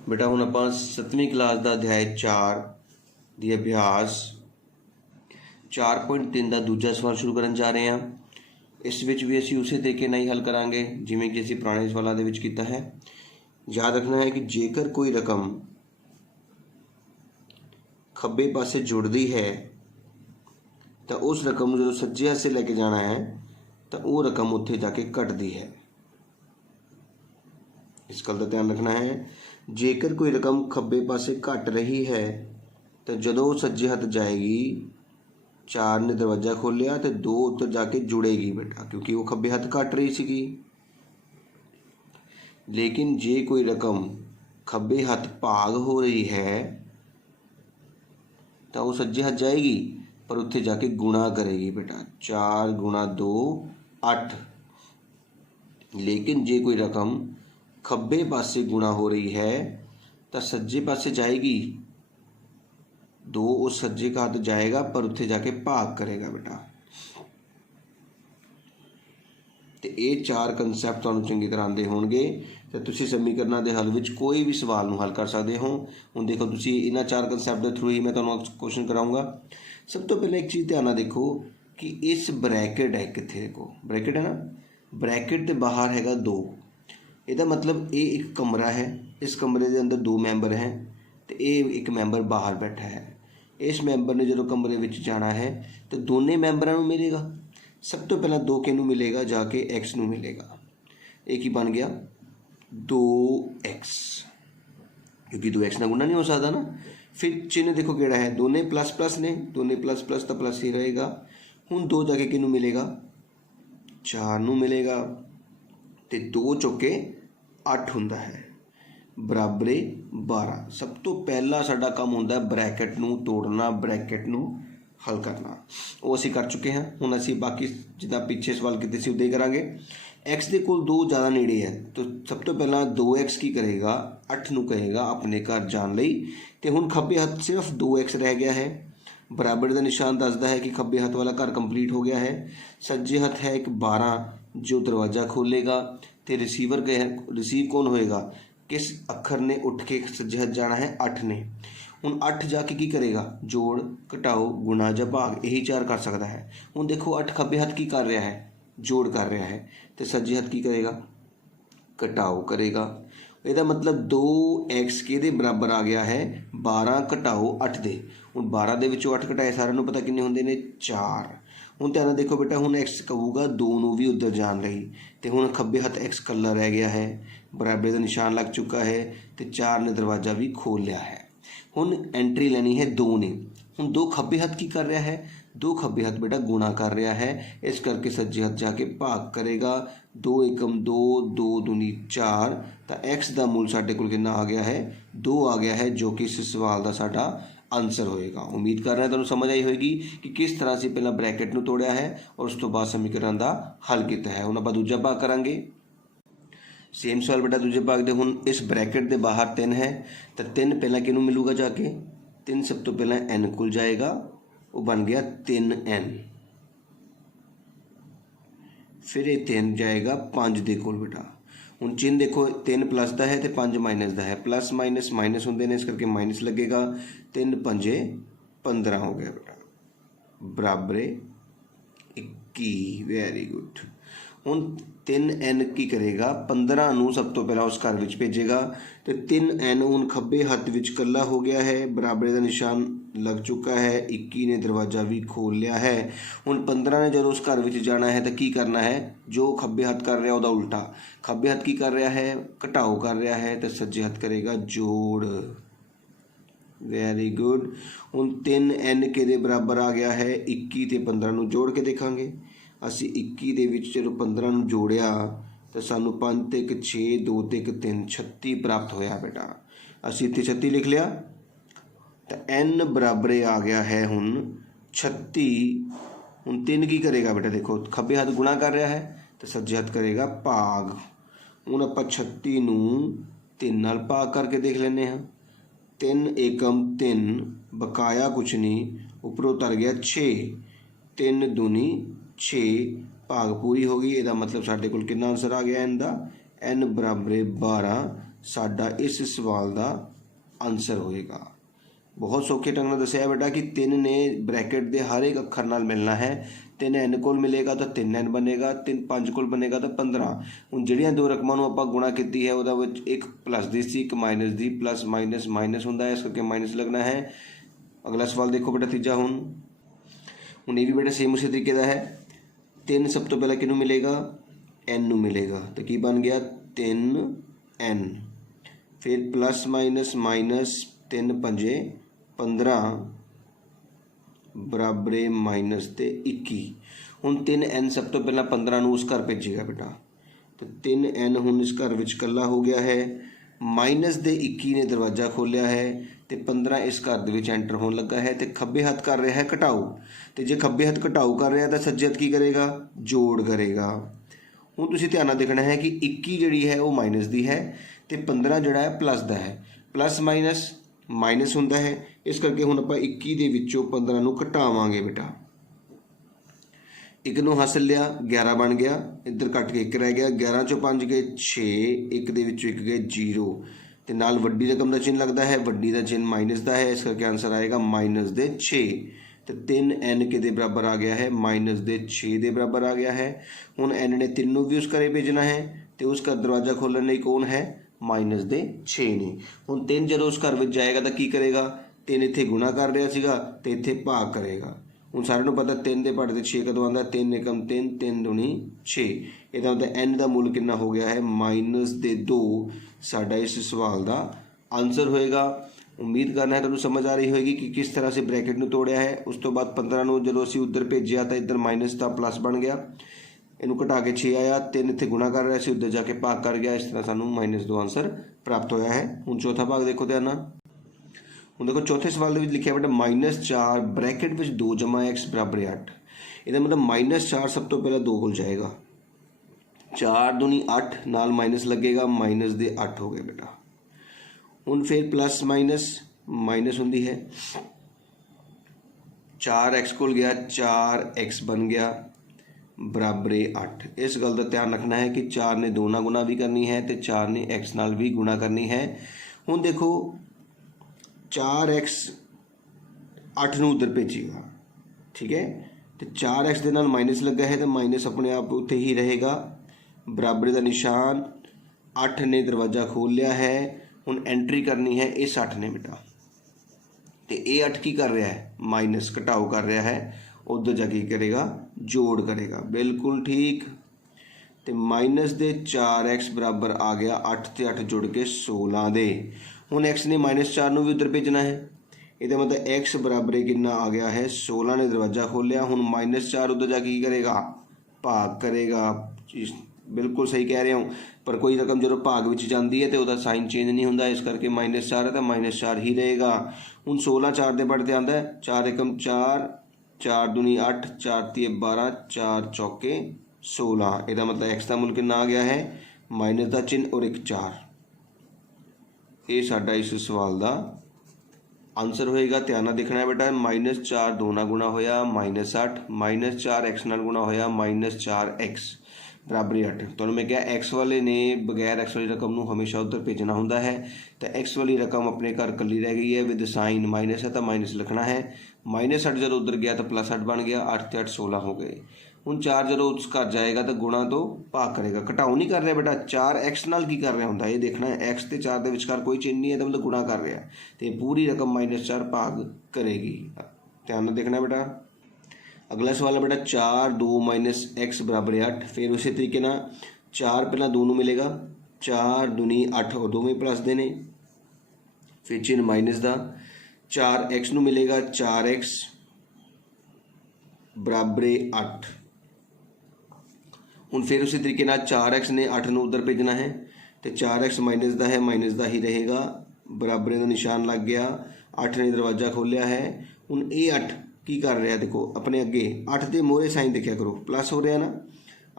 बेटा हुण आपां 7वीं क्लास का अध्याय 4 दी अभ्यास 4.3 का दूजा सवाल शुरू करन जा रहे हैं। इस विच भी असीं उसे तरीके नाल ही हल करांगे जिवें कि असीं पुराने सवालों दे विच कीता है। याद रखना है कि जेकर कोई रकम खब्बे पासे जुड़ती है तो उस रकम जो सज्जे पासे लैके जाना है तो वो रकम उत्थे जाके घटती है। इस गल का ध्यान रखना है। जेकर कोई रकम खब्बे पासे घट रही है तो जदों सज्जे हथ जाएगी 4 ने दरवाज़ा खोलिया तो 2 उत्तर जाके जुड़ेगी बेटा, क्योंकि वो खब्बे हथ घट रही सी। लेकिन जे कोई रकम खब्बे हथ भाग हो रही है तो वो सज्जे हथ जाएगी पर उत्थे जाके गुणा करेगी बेटा। 4 गुणा 2 8। लेकिन जे कोई रकम खब्बे पासे गुणा हो रही है तो सज्जे पासे जाएगी 2 उस सज्जे का हाथ जाएगा पर उत्थे जाके भाग करेगा बेटा। तो ये 4 कंसैप्ट तुहानूं चंगी तरह आंदे होणगे तो तुसीं समीकरणां दे हल विच कोई भी सवाल नूं हल कर सकते हो। हुण देखो तुसीं इन्हां 4 कंसैप्ट के थ्रू ही मैं तुहानूं क्वेश्चन कराऊंगा। सब तो पहले एक चीज़ ध्यान नाल देखो कि इस ब्रैकेट है कित्थे, देखो ब्रैकेट है ना, ब्रैकेट के बाहर हैगा 2। ਇਹਦਾ मतलब ये एक कमरा है, इस कमरे के अंदर 2 मैंबर हैं तो ये एक मैंबर बाहर बैठा है। इस मैंबर ने जो कमरे में जाना है तो दोनों मैंबरों को मिलेगा। सब तो पहला 2 किनू मिलेगा, जाके एक्स नू मिलेगा। एक ही बन गया 2x, क्योंकि 2x ना गुणा नहीं हो सकता ना। फिर चिन्ह देखो केड़ा है, दोनों प्लस प्लस ने, दोनों प्लस प्लस तो प्लस ही रहेगा। हुण 2 जाके किनू मिलेगा, 4 नू मिलेगा तो 2 चौके 8 हुंदा है, बराबरे 12। सब तो पहला साडा काम हुंदा है ब्रैकेट नू तोड़ना, ब्रैकेट नू हल करना। वो असीं कर चुके हैं। हुण असीं बाकी जिद्दां पिछे सवाल कीते सी उदां ही करांगे। एक्स दे कोल 2 ज़्यादा नेड़े है तो सब तो पहला 2x की करेगा, 8 नू कहेगा अपने घर जाण लई। ते हुण खब्बे हथ सिर्फ 2x रह गया है। बराबर का निशान दसदा है कि खब्बे हथ वाला घर कंप्लीट हो गया है। सज्जे हथ है एक 12 जो दरवाज़ा खोलेगा तो रिसीव कौन होएगा, किस अखर ने उठ के सज्जे हथ जाना है, 8 ने। हुण 8 जाके की करेगा, जोड़ घटाओ गुणा या भाग, यही 4 कर सकता है। हुण देखो 8 खब्बे हथ की कर रहा है, जोड़ कर रहा है, तो सज्जे हथ की करेगा, घटाओ करेगा। ਇਹਦਾ मतलब 2x किहदे बराबर आ गया है, 12 घटाओ 8 दे। हुण 12 ਦੇ ਵਿੱਚੋਂ 8 ਘਟਾਏ ਸਾਰਿਆਂ ਨੂੰ पता किन्ने ਹੁੰਦੇ ਨੇ, 4। ਹੁਣ ਧਿਆਨ ਨਾਲ देखो बेटा, ਹੁਣ x ਕਹੂਗਾ 2 ਨੂੰ ਵੀ ਉੱਧਰ ਜਾਣ ਲਈ ਤੇ ਹੁਣ ਖੱਬੇ ਹੱਥ x ਕੱਲਾ ਰਹਿ ਗਿਆ है, बराबर का निशान लग चुका है तो 4 ने दरवाज़ा भी खोल लिया है। हुण एंट्री लेनी है 2 ने। हुण 2 खब्बे हथ की कर रहा है, 2 खब्बे हथ बेटा गुणा कर रहा है, इस करके सज्जे हथ जाके भाग करेगा। 2 एकम 2, 2 दूनी 4, तो एक्स का मूल साढ़े कोल कितना आ गया है, 2 आ गया है, जो कि इस सवाल का साडा आंसर होएगा। उम्मीद कर रहे हैं तुहानूं समझ आई होएगी कि किस तरह से पहला ब्रैकेट नूं तोड़िया है और उस तो बाद समीकरण का हल किया है। हुण आपां दूजा भाग करांगे। सेम सवाल बेटा दूजे भाग दे। हुण इस ब्रैकेट के बाहर 3 है तो 3 पहला किनू मिलूगा, जाके 3 सब तो पहला n कुल जाएगा, वो बन गया 3n। फिर ये 3 जाएगा 5 दे कोल बेटा। हुण चिन्ह देखो 3 प्लस का है तो 5 माइनस का है, प्लस माइनस माइनस होंगे ने, इस करके माइनस लगेगा। 3 पंजे 15 हो गया बेटा, बराबरे 21। Very good. हुण 3n की करेगा, 15 नूं सब तो पहला उस घर विच भेजेगा तो 3n हुण खब्बे हथ विच कल्ला हो गया है, बराबर का निशान लग चुका है। 21 ने दरवाज़ा भी खोल लिया है। हुण 15 ने जब उस घर विच जाना है तो की करना है, जो खब्बे हथ कर रहा उसका उल्टा। खब्बे हथ की कर रहा है, घटाओ कर रहा है, तो सज्जे हथ करेगा जोड़। Very good. हुण 3n के बराबर आ गया है, 21 ते 15 नूं जोड़ के देखांगे। असी 21 ਦੇ ਵਿੱਚ ਜਦੋਂ 15 ਨੂੰ ਜੋੜਿਆ ਤਾਂ ਸਾਨੂੰ 5 ਤੇ 1 6, 2 ਤੇ 1 3, 36 ਪ੍ਰਾप्त ਹੋਇਆ बेटा। ਅਸੀਂ ਇੱਥੇ 36 ਲਿਖ ਲਿਆ ਤਾਂ n ਬਰਾਬਰ ਆ ਗਿਆ ਹੈ ਹੁਣ 36। ਹੁਣ 3 ਕੀ ਕਰੇਗਾ बेटा, देखो ਖੱਬੇ ਹੱਥ ਗੁਣਾ ਕਰ ਰਿਹਾ ਹੈ तो सज्जे हथ करेगा भाग। ਹੁਣ ਆਪਾਂ 36 ਨੂੰ 3 ਨਾਲ भाग करके देख लेने हैं। 3 एकम 3, बकाया कुछ नहीं, उपरों तर गया 6, 3 दूनी 6, भाग पूरी हो गई। इसका मतलब साढ़े कोल कितना आंसर आ गया n का, n बराबर 12 साडा इस सवाल का आंसर होएगा। बहुत सौखे ढंग नाल दस्सिया बेटा कि 3 ने ब्रैकेट के हर एक अखर नाल मिलना है। 3 एन कोल मिलेगा तो 3 एन बनेगा, 3 5 कोल बनेगा तो 15। हुण जिहड़ियां दो रकमां नूं आपां गुणा कीती है उहदा विच एक प्लस दी सी एक माइनस दी, प्लस माइनस माइनस हुंदा है, इस करके माइनस लगना है। अगला सवाल देखो बेटा तीजा। हुण ये भी बेटा सेम उसी तरीके का है। 3 सब तो पहला किनू मिलेगा, एन नू मिलेगा, तो की बन गया 3 एन। फिर प्लस माइनस माइनस 3 पंजे 15 बराबरे माइनस ते 21। हुण 3 एन सब तो पहला 15 नूं उस घर भेजेगा बेटा, तो 3 एन हुण इस घर विच कल्ला हो गया है। माइनस दे 21 ने दरवाजा खोलिया है तो 15 इस घर दे विच एंटर होने लगा है। तो खब्बे हथ कर रहा है घटाओ, तो जे खब्बे हथ घटाओ कर रहा है तो सज्जे हथ की करेगा, जोड़ करेगा। हुण तुसीं ध्यान नाल देखना है कि 21 जिहड़ी है वो माइनस दी है तो 15 जिहड़ा है प्लस दा है। प्लस माइनस माइनस हुंदा है, इस करके हुण आपां 21 दे विचों 15 नूं घटावांगे बेटा। एक नूं हस लिया 11 बन गया, इधर कट के 1 रह गया। 11 चों 5 गए 6, 1 दे विचों 1 गए 0, ते नाल वड्डी रकम का चिन्ह लगता है, वड्डी का चिन्ह माइनस का है, इस करके आंसर आएगा माइनस दे 6। तो 3 एन के दे बराबर आ गया है, माइनस दे 6 दे बराबर आ गया है। हुण एन ने 3 नूं भी उस घरे भेजना है, तो उसका दरवाजा खोलने लई कौन है, माइनस दे 6 ने। हुण 3 जदों उस घर विच जाएगा तो की करेगा, 3 इत्थे गुणा कर रहा सीगा ते इत्थे भाग करेगा। हुण सारिਆਂ ਨੂੰ पता 3 ਦੇ पट ते 6 कदों आंदा, 3 एकम 3, 3 दूनी 6। ਇਹਦਾ मतलब एन का मुल कितना हो गया है, माइनस दे 2 साडा इस सवाल का आंसर होएगा। उम्मीद करना है तुहानूं समझ आ रही होगी कि किस तरह से ब्रैकेट नूं तोड़िया है। उस तो बाद 15 नूं जदों असीं उधर भेजिया तो इधर माइनस का प्लस बन गया, इनू घटा के 6 आया, 3 इत्थे गुणा कर रहा सी उधर जाके भाग कर गया, इस तरह सानूं माइनस 2 आंसर प्राप्त होया है। हुण चौथा भाग देखो ध्यान नाल। हुण देखो चौथे सवाल दे विच लिखिया बेटा -4 ब्रैकेट विच 2 जमा x बराबर 8। ਇਹਦਾ मतलब -4 सब तो पहले 2 कोल जाएगा, 4 दूनी 8 नाल माइनस लगेगा, माइनस दे 8 हो गए बेटा। हुण फिर प्लस माइनस माइनस हुंदी है, 4x कोल गया, 4x बन गया बराबरे 8। इस गल का ध्यान रखना है कि 4 ने 2 नाल गुणा भी करनी है तो 4 ने x नाल भी गुणा करनी है। हुण देखो 4x 8 नूं उधर भेजेगा, ठीक है, तो 4x दे नाल माइनस लगा है तो माइनस अपने आप उत्थे ही रहेगा, बराबरी का निशान 8 ने दरवाजा खोल लिया है। हुण एंट्री करनी है इस 8 ने बेटा, तो ये 8 की कर रहा है, माइनस घटाओ कर रहा है, उधर जाके करेगा, जोड़ करेगा, बिल्कुल ठीक। तो माइनस दे 4x बराबर आ गया 8 ते 8 जुड़ के 16 दे। हुण x ने -4 नूं भी उधर भेजना है, ਇਹਦਾ मतलब x बराबर कितना आ गया है, 16 ने दरवाजा खोलिया। हुण -4 उधर जाके की करेगा, भाग करेगा। बिल्कुल सही कह रहे हो, पर कोई रकम जो भाग विच जाती है तो वह साइन चेंज नहीं होता, इस करके -4 है तो -4 ही रहेगा। हुण 16 4 दे पट ते आंदा है, 4 एकम 4, 4 दूनी 8, 4 तीए 12, 4 चौके 16। ਇਹਦਾ मतलब x का मुल कितना आ गया है, माइनस का चिन्ह और 1 4। ये साडा इस सवाल का आंसर होएगा। ध्यान नाल देखना है बेटा, -4 2 नाल गुणा होया -8, -4 x नाल गुणा होया -4 x बराबर 8। तो मैं क्या x वाले ने बगैर x वाली रकम नूं हमेशा उधर भेजना होंदा है, तो x वाली रकम अपने घर कली रह गई है, विद साइन माइनस है तो माइनस लिखना है। -8 जब उधर गया तो +8 बन गया, 8 ते 8 16 हो गए। हुण 4 जो उस घर जाएगा तो गुणा तो भाग करेगा, घटाओ नहीं कर रहा बेटा, 4x नाल की कर रहा होंदा, ये देखना है x ते 4 के विचकार कोई चिन्ह नहीं है तो मतलब गुणा कर रहा है, तो पूरी रकम -4 भाग करेगी। ध्यान नाल देखना बेटा। अगला सवाल है बेटा 4 2 -x बराबर 8। फिर उसी तरीके ना 4 पहला 2 नूं मिलेगा, 4 दूनी 8 और 2 में प्लस देने, फिर चिन्ह माइनस का, 4x नूं मिलेगा 4x बराबर 8। हुण फिर उसी तरीके ना 4x ने 8 नूं उधर भेजना है, तो 4x माइनस का है, माइनस का ही रहेगा, बराबर का निशान लग गया, 8 ने दरवाजा खोलिया है। हुण ये 8 की कर रहा है, देखो अपने अगे 8 के मोहरे साइन देखा करो, प्लस हो रहा ना,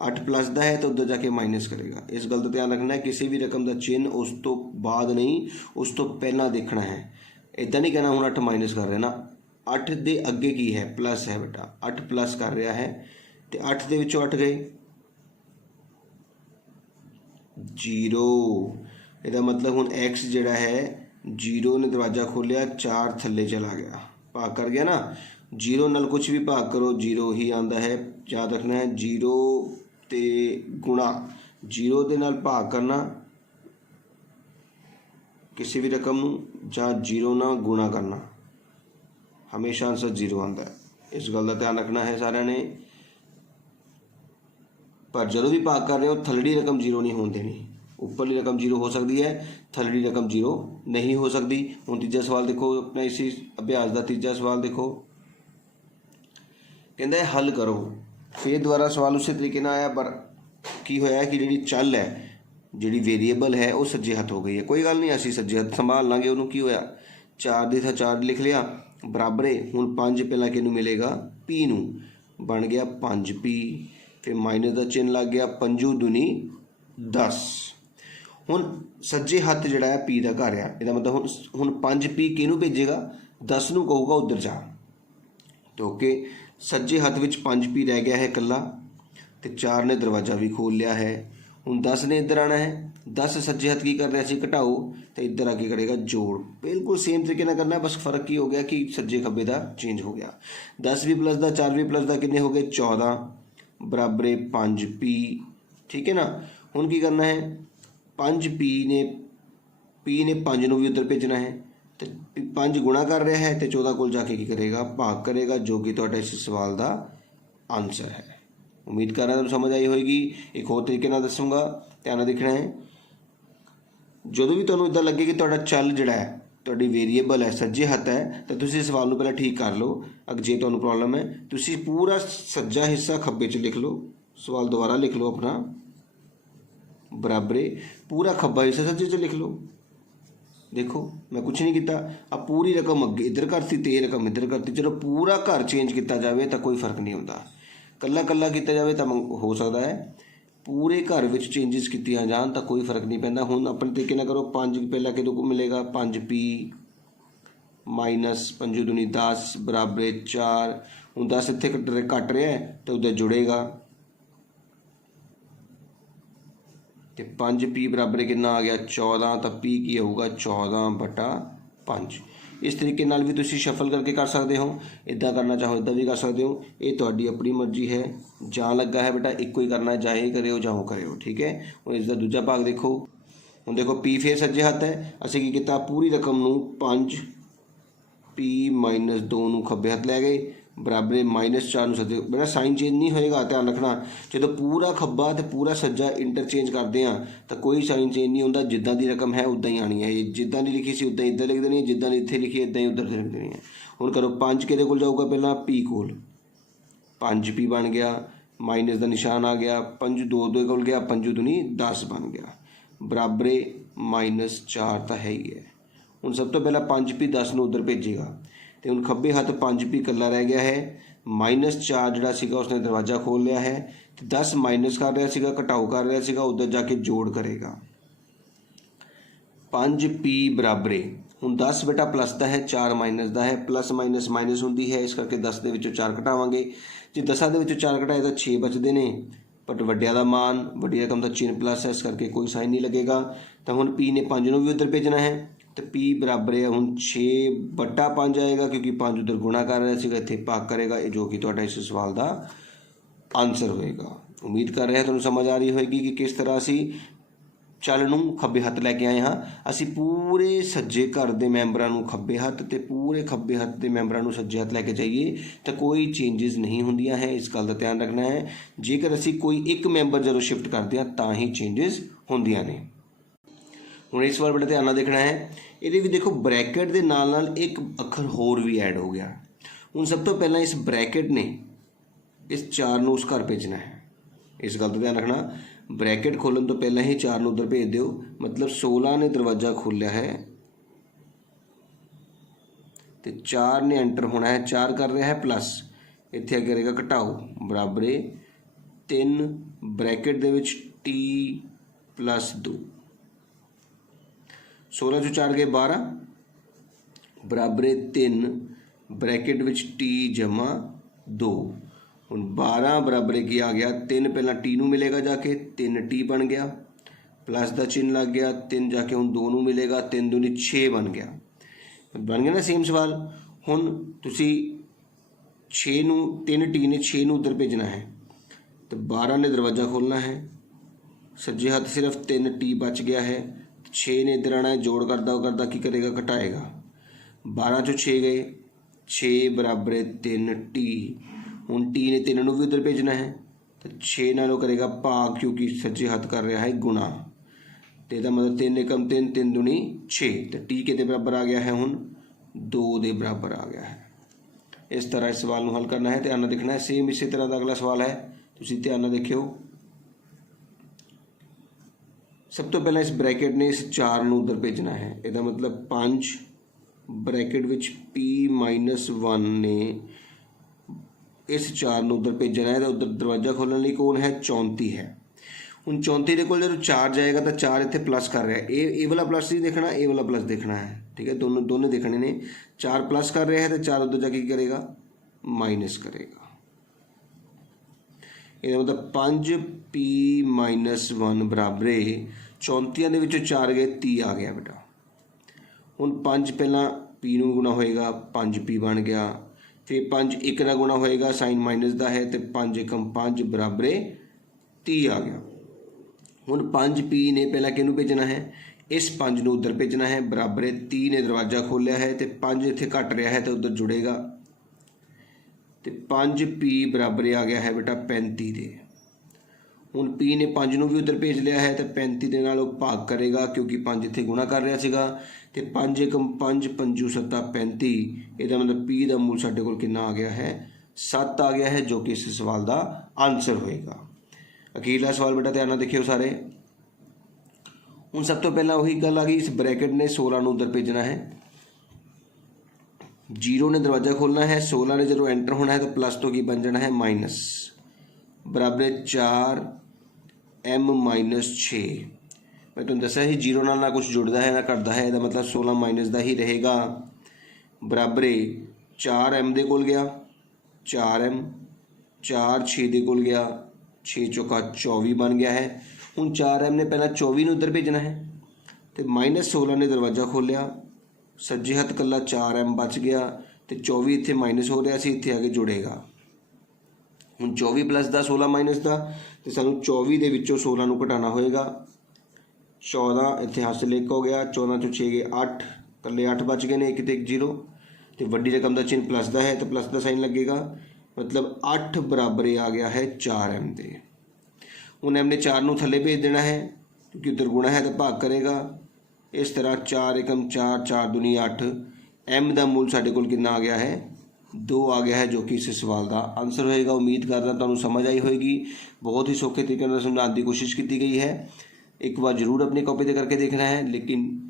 8 प्लस का है तो उधर जाके माइनस करेगा। इस गल का ध्यान रखना है, किसी भी रकम का चिन्ह उस तो बाद नहीं, उस तो पहला देखना है। इदा नहीं कहना हुण 8 माइनस कर रहे ना, 8 के अगे की है, प्लस है बेटा, 8 प्लस कर रहा है, तो 8 के विचों 8 गए 0, ਇਹਦਾ मतलब ਹੁਣ x ਜਿਹੜਾ ਹੈ 0 ने दरवाज़ा खोलिया 4 थले चला गया, भाग कर गया ना। 0 नाल कुछ भी भाग करो 0 ही आंदा है, याद रखना है। 0 ते गुणा 0 दे नाल भाग करना किसी भी रकम नूं, जां 0 नाल गुणा करना, हमेशा आंसर 0 आंदा है। इस गल का ध्यान रखना है सारिਆਂ ने। पर जो भी भाग कर रहे हो थलड़ी रकम 0 नहीं होने देनी, उपरली रकम 0 हो सकती है, थलड़ी रकम 0 नहीं हो सकती। हुण तीजा सवाल देखो अपना इसी अभ्यास का तीजा सवाल देखो, कहता है हल करो। फिर दोबारा सवाल उस तरीके आया, पर की होया कि जी चल है, जी वेरीएबल है वो सज्जे हथ हो गई है। कोई गल नहीं, असीं सज्जे हथ संभाल लाँगे उन्होंने। की होया 4 दी था 4 लिख लिया, बराबरे हुण 5 पहला किनू मिलेगा पी नू, बन गया 5p, फिर माइनस का चिन्ह लग गया, 5 दूनी 10। हुण सज्जे हथ जिहड़ा है पी का घर आ, इसदा मतलब हुण 5p किहनूं भेजेगा, 10 नूं कहूगा उधर जा। तो ओके सज्जे हथ विच 5p रह गया है कल्ला, तो 4 ने दरवाज़ा भी खोल लिया है। हुण 10 ने इधर आना है, 10 सज्जे हथ की कर रहा सी घटाओ, तो इधर आके करेगा जोड़। बिल्कुल सेम तरीके ना करना है, बस फर्क की हो गया कि सज्जे खब्बे का चेंज हो गया। 10 भी प्लस का 4 भी प्लस का कितने हो गए 14, बराबरे 5p। ठीक है ना। हुण की करना है 5p ने 5 नूं भी उधर भेजना है, तो 5 गुणा कर रहा है, तो 14 को जाके की करेगा भाग करेगा, जो कि तुहाडा इस सवाल का आंसर है। उम्मीद कर रहा तुहानूं समझ आई होएगी। एक होर तरीके नाल दसूँगा, ध्यान नाल देखना है। जो भी तुहानूं इदां लगे कि तुहाडा चल जिहड़ा है तुहाडी वेरीएबल है सज्जे हथ है, तो तुसीं सवाल नूं पहले ठीक कर लो। अगर जे तुहानूं प्रॉब्लम है तुसीं पूरा सज्जा हिस्सा खब्बे च लिख लो, सवाल दोबारा लिख लो अपना, बराबरे पूरा खब्बा हिस्सा सज्जे च लिख लो। देखो मैं कुछ नहीं किया, अब पूरी रकम अगे इधर करती तो ये रकम इधर करती। चलो पूरा घर चेंज किया जाए तो कोई फर्क नहीं होता, कल्ला कल्ला किया जाए तो हो सकता है। पूरे घर में चेंजिस कीतियां जान तो कोई फर्क नहीं पैंदा। हुण अपने तरीके ना करो, 5 पहला किदों को मिलेगा 5p माइनस 5 दूनी 10 बराबर 4। हुण 10 इत्थे घट रहा है तो उधर जुड़ेगा, तो 5p बराबर कितना आ गया 14, तो p की होगा 14/5। इस तरीके नाल भी तुसीं शफल करके कर सकते हो, इदा करना चाहो इदा भी कर सकते हो, ये तुहाडी अपनी मर्जी है। जां लगा है बेटा एक ही करना, जां ही करो जां करो। ठीक है। और इसका दूजा भाग देखो, हुण देखो p फिर सज्जे हथ है, असीं की कीता पूरी रकम नूं 5p माइनस 2 नूं खब्बे हथ लै गए, बराबर माइनस 4 नूं सज्जे। बेटा साइन चेंज नहीं होएगा, ध्यान रखना। जो पूरा खब्बा तो पूरा सज्जा इंटरचेंज करते हैं तो कोई साइन चेंज नहीं होता, जिद्दां दी रकम है उद्दां ही आनी है। जिद्दां दी लिखी सी उद्दां इधर लिख देनी है, जिद्दां दी इत्थे लिखी है इद्दां ही उधर लिख देनी है। हुण करो 5 किहदे कोल जाऊगा, पहला p कोल, 5p बन गया, माइनस का निशान आ गया, 5 2 2 कोल गया, 5 दूनी 10 बन गया, बराबरे -4 तो है ही है। हुण सब तो पहला 5p 10 नूं उधर भेजेगा, तो हुण खब्बे हथ 5p कल्ला रह गया है, -4 जिहड़ा सीगा उसने दरवाज़ा खोल लिया है, तो 10 माइनस कर रहा सीगा घटाओ कर रहा सीगा, उधर जाके जोड़ करेगा 5p बराबरे। हुण 10 बेटा प्लस का है, 4 माइनस का है, प्लस माइनस माइनस होंदी है, इस करके 10 के विचों 4 घटावांगे। जे 10 के विचों 4 घटाए तो 6 बचते हैं, बट वड्डिया का मान वड्डी रकम का चिन्ह प्लस है, इस करके कोई साइन नहीं लगेगा। तो हुण p ने 5 नूं भी उधर भेजना है, तो p बराबर है हुण 6/5 आएगा, क्योंकि 5 उधर गुणा कर रहा है, इत्थे भाग करेगा, जो कि तुहाडा इस सवाल का आंसर होएगा। उम्मीद कर रहे हैं तुहानूं समझ आ रही होएगी कि किस तरह असी चल नूं खब्बे हथ लैके आए हाँ। असी पूरे सज्जे घर के मैंबरां नूं खब्बे हथ ते पूरे खब्बे हथ के मैंबरां नूं सज्जे हथ लैके जाइए तो कोई चेंजिस नहीं होंदियां है, इस गल का ध्यान रखना है। जेकर असी कोई एक मैंबर जदों शिफ्ट करते हैं तां ही चेंजिस होंदियां ने। हुण इस बार बड़ा ध्यान नाल देखना है, ये भी देखो ब्रैकेट के नाल नाल एक अखर होर भी ऐड हो गया। हुण सब तो पहला इस ब्रैकेट ने इस 4 नूं उस घर भेजना है, इस गल का ध्यान रखना। ब्रैकेट खोलन तो पहला ही 4 नूं उधर भेज दिओ, मतलब 16 ने दरवाज़ा खोलिया है तो 4 ने एंटर होना है, 4 कर रहा है प्लस, इत्थे करेगा घटाओ, बराबर 3 ब्रैकेट दे विच t + 2, 16 चों 4 गए 12, बराबर 3 ब्रैकेट विच t + 2। हुण 12 बराबर की आ गया 3, पहला t नूं मिलेगा जाके 3t बन गया, प्लस का चिन्ह लग गया, 3 जाके हुण 2 नूं मिलेगा, 3 दूनी 6 बन गया ना सेम सवाल। हुण तुसी 6 नूं 3 टी ने 6 नूं उधर भेजना है तो 12 ने दरवाज़ा खोलना है, सज्जे हाथ सिर्फ 3 टी बच गया है, 6 ने इधर आना है, जोड़ करदा की करेगा घटाएगा, 12 चों 6 गए, 6 बराबर है 3 टी। हुण टी ने 3 नूं भी उधर भेजना है तो 6 नालों करेगा भाग, क्योंकि सज्जे हाथ कर रहा है गुणा, तो इसका मतलब 3 एकम 3, 3 दूनी 6, तो टी के बराबर आ गया है, हुण 2 के बराबर आ गया है। इस तरह इस सवाल को हल करना है, ध्यान नाल देखना है। सेम इसी तरह का अगला सवाल है, तुसीं ध्यान नाल देखियो। सब तो पहले इस ब्रैकेट ने इस 4 नूं उधर भेजना है, इसका मतलब 5 ब्रैकेट विच P-1 ने इस 4 नूं उधर भेजना है, तो उधर दरवाज़ा खोलने लिए कौन है, 34 है। हुण 34 दे कोल जो 4 जाएगा तो 4 इत्थे प्लस कर रहा है, ये वाला प्लस नहीं देखना, ये वाला प्लस देखना है, ठीक है, दोनों देखने ने। 4 प्लस कर रहा है तो 4 उधर जाके क्या करेगा, माइनस करेगा। ये मतलब 5P-1 बराबर 34 दे विचों 4 गए, 30 आ गया बेटा। हुण 5 पहला P नूं गुणा होएगा, 5P बन गया, फिर 5 1 नाल गुणा होएगा, साइन माइनस का है, तो 5 एकम 5 बराबर 30 आ गया। हुण 5P ने पहला किहनूं भेजना है, इस 5 नूं उधर भेजना है, बराबर 30 ने दरवाज़ा खोलिया है, तो 5 इत्थे घट रहा है तो उधर जुड़ेगा, तो 5P बराबर आ गया है बेटा 35 दे। हुण P ने 5 नूं भी उधर भेज लिया है, तो 35 दे नाल भाग करेगा, क्योंकि 5 इत्थे गुणा कर रहा सीगा, तो 5 एकम 5 पंजू 7 35, इसका मतलब P का मूल साडे कोल कितना आ गया है, 7 आ गया है, जो कि इस सवाल का आंसर होएगा। अखीरला सवाल बेटा ध्यान नाल देखियो सारे। हुण सब तो पहला वही गल आ गई, इस ब्रैकेट ने 16 नूं उधर भेजना है, 0 ने दरवाज़ा खोलना है, 16 ने जो एंटर होना है तो प्लस तो की बन जाना है माइनस, बराबर 4M-6। मैं तुम दसा ही 0 नाल ना कुछ जुड़ता है ना घटता है, इसका मतलब 16 माइनस का ही रहेगा, बराबर 4M दे कोल गया, 4M 4 6 दे कोल गया, 6 चौका 24 बन गया है। हुण 4M ने पहला 24 नूं उधर भेजना है, तो -16 ने दरवाज़ा खोलिया, सज्जे हथ कला 4M बच गया, तो 24 इत्थे माइनस हो रहा सी, इत्थे आके जुड़ेगा। हुण 24 प्लस का 16 माइनस का, तो सानूं 24 दे विचों 16 नूं घटाना होएगा, 14 इत्थे हासिल 1 हो गया, 14 चों 6 गए 8, कल्ले 8 बच गए ने, 1 ते 1 0, तो वड्डी रकम का चिन्ह प्लस का है तो प्लस का साइन लगेगा, मतलब 8 बराबर आ गया है 4M दे। हुण M ने 4 नूं थल्ले भेज देना है, क्योंकि उधर गुणा है तो भाग करेगा, इस तरह 4 एकम 4, 4 दूनी 8, M का मूल साडे कोल कितना आ गया है, 2 आ गया है, जो कि इस सवाल का आंसर होएगा। उम्मीद करदा तुहानूं समझ आई होएगी, बहुत ही सौखे तरीके नाल समझाउण की कोशिश की गई है। एक बार जरूर अपनी कॉपी ते करके देखना है, लेकिन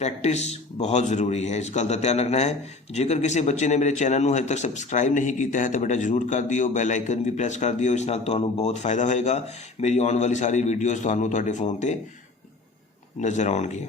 प्रैक्टिस बहुत ज़रूरी है, इस गल का ध्यान रखना है। जेकर किसी बच्चे ने मेरे चैनल में अजे तक सबसक्राइब नहीं किया है तो बेटा जरूर कर दिओ, बैल आइकन भी प्रेस कर दिओ, इस नाल तुहानूं बहुत फायदा होएगा। मेरी आने वाली सारी वीडियोज़ तुहानूं तुहाडे फोन ते नज़र आउणगियां।